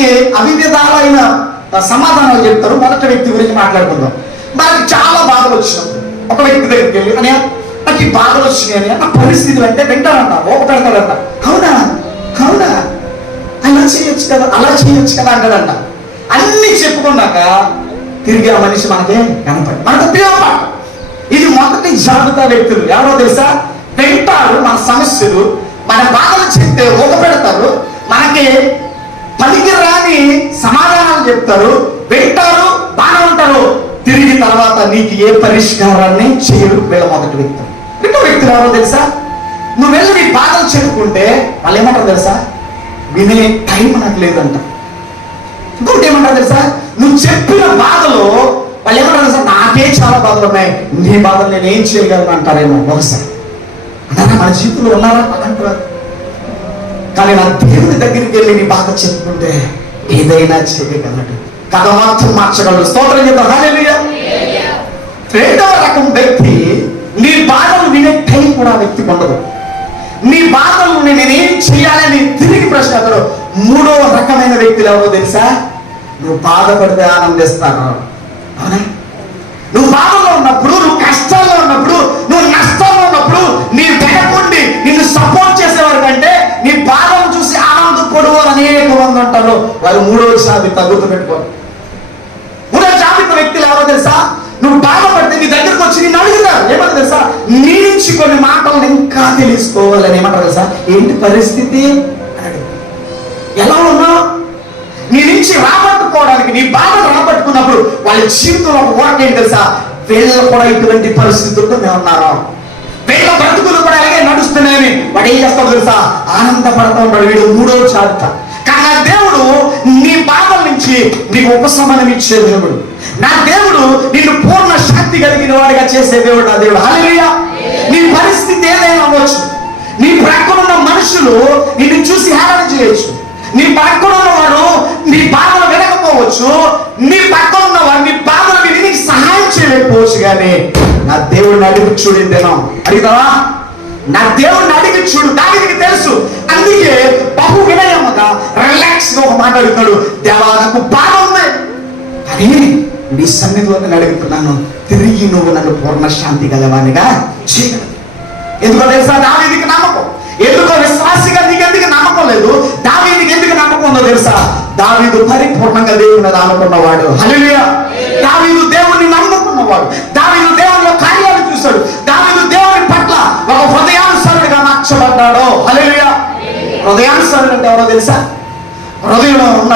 మనకి అవివిధాలైన సమాధానాలు చెప్తారు. మొదటి వ్యక్తి గురించి మాట్లాడుకుందాం. మనకి చాలా బాధలు వచ్చినప్పుడు ఒక వ్యక్తి దగ్గరికి వెళ్ళి అని నాకు ఈ బాధలు వచ్చినాయి అని నా పరిస్థితులు అంటే వింటానంట ఓప పెడతాడంట అవునా? అవునా? అలా చేయొచ్చు కదా అలా చేయొచ్చు కదా అంటాడంట. అన్ని చెప్పుకున్నాక తిరిగి ఆ మనిషి మనకే కనపడి మనకు ఉపయోగపడ ఇది మొదటి జాబితా వ్యక్తులు. ఎవరో తెలుసా? వింటారు మన సమస్యలు. మన బాధలు చెప్తే ఊగ పెడతారు మనకి పలికి రాని సమాధానాలు చెప్తారు వింటారు బాగా ఉంటారు. తిరిగి తర్వాత నీకు ఏ పరిష్కారాన్ని చేయరు వీళ్ళ మొదటి వ్యక్తి రెండో వ్యక్తి ఎవరో తెలుసా? నువ్వు వెళ్ళి నీ బాధలు చెప్పుకుంటే వాళ్ళు ఏమంటారు తెలుసా? వినే టైం నాకు లేదంట. ఇంకోటి ఏమంటారు తెలుసా? నువ్వు చెప్పిన బాధలు వాళ్ళు ఏమంటారు తెలుసా? నాకే చాలా బాధలు ఉన్నాయి. నీ బాధలు నేను ఏం చేయగలను అంటారేమో బహుశా. అంటారా? మన జీవితంలో ఉన్నారా? అలాంటి కానీ నా దేవుని దగ్గరికి వెళ్ళి నీ బాధ చెప్పుకుంటే ఏదైనా చేయగలడు. కథ మార్చగలడు. స్తోత్రం చెప్తా రెండవ రకం వ్యక్తి నీ బాధలు వినే టైం కూడా వ్యక్తి వ్యక్తికి ఉండదు నీ బాధలు నేనేం చేయాలని తిరిగి ప్రశ్న అతడు మూడో రకమైన వ్యక్తులు ఎవరో తెలుసా? నువ్వు బాధపడితే ఆనందిస్తాను అవునా? నువ్వు బాధలో ఉన్నప్పుడు నువ్వు కష్టాల్లో ఉన్నప్పుడు నువ్వు నష్టంలో ఉన్నప్పుడు నీ వెనకుండి నిన్ను సపోర్ట్ చేసేవారు కంటే నీ బాధను చూసి ఆనందపడు అనేక మంది ఉంటారు. వారు మూడవసారి తగ్గుతూ పెట్టుకోరు మూడో జాబితా వ్యక్తులు ఎవరో తెలుసా నువ్వు బాధపడితే నీ దగ్గరకు వచ్చి నిన్ను అడుగుతారు. ఏమంటారు తెలుసా? నీ నుంచి కొన్ని మాటలు ఇంకా తెలుసుకోవాలని ఏమంటారు తెలుసా? ఏంటి పరిస్థితి? అని ఎలా ఉన్నా నీ నుంచి రాబట్టుకోవడానికి నీ బాధను రాబట్టుకున్నప్పుడు వాళ్ళ జీవితంలో ఒక ఊరక ఏంటి తెలుసా? వీళ్ళు కూడా ఇటువంటి పరిస్థితుల్లో మేము ఉన్నాము వీళ్ళ బ్రతుకులు కూడా అలాగే నడుస్తున్నాయని వాడు ఏం చేస్తాడు తెలుసా? ఆనందపడతా ఉంటాడు. వీడు మూడో జాబితా కానీ నా దేవుడు నీ బాధల నుంచి నీకు ఉపశమనం ఇచ్చే దేవుడు. నా దేవుడు నిన్ను పూర్ణ శక్తి కలిగిన వాడిగా చేసే దేవుడు నా దేవుడు. హల్లెలూయా. నీ పరిస్థితి ఏదైనా అవ్వచ్చు. నీ ప్రక్కనున్న మనుషులు నిన్ను చూసి హేళన చేయొచ్చు. నీ పక్కన ఉన్నవాడు నీ బాధలు వినకపోవచ్చు. నీ పక్కన ఉన్నవాడు నీ బాధలు విని నీకు సహాయం చేయలేకపోవచ్చు కానీ నా దేవుడిని అడిగి చూడిందేనో అడిగితావా? నా దేవుడిని అడిగి చూడు. దానికి తెలుసు. అందుకే బహు వినయముగా రిలాక్స్గా ఒక మాట అడుగుతాడు. దేవా నాకు బాధ ఉంది. కానీ నీ సన్నిధిలో నేను అడుగుతున్నాను తిరిగి నువ్వు నన్ను పూర్ణ శాంతి గలవానిగా చేయగలవు. ఎందుకో తెలుసా? దావీదికి నమ్మకం. ఎందుకో విశ్వాసిగా నీకు ఎందుకు నమ్మకం లేదు? దావీదికి ఎందుకు నమ్మకం ఉందో తెలుసా? దావీదు పరిపూర్ణంగా దేవుని మీద ఆనుకున్నవాడు. హల్లెలూయా. దావీదు దేవుని నమ్ముకున్నవాడు. దావీదు దేవుని కార్యాలు చూశాడు. దావీదు దేవుని పట్ల ఒక హృదయానుసరుడిగా మార్చబడ్డాడు. హల్లెలూయా. హృదయానుసరుడు అంటే ఎవరో తెలుసా? హృదయంలో ఉన్న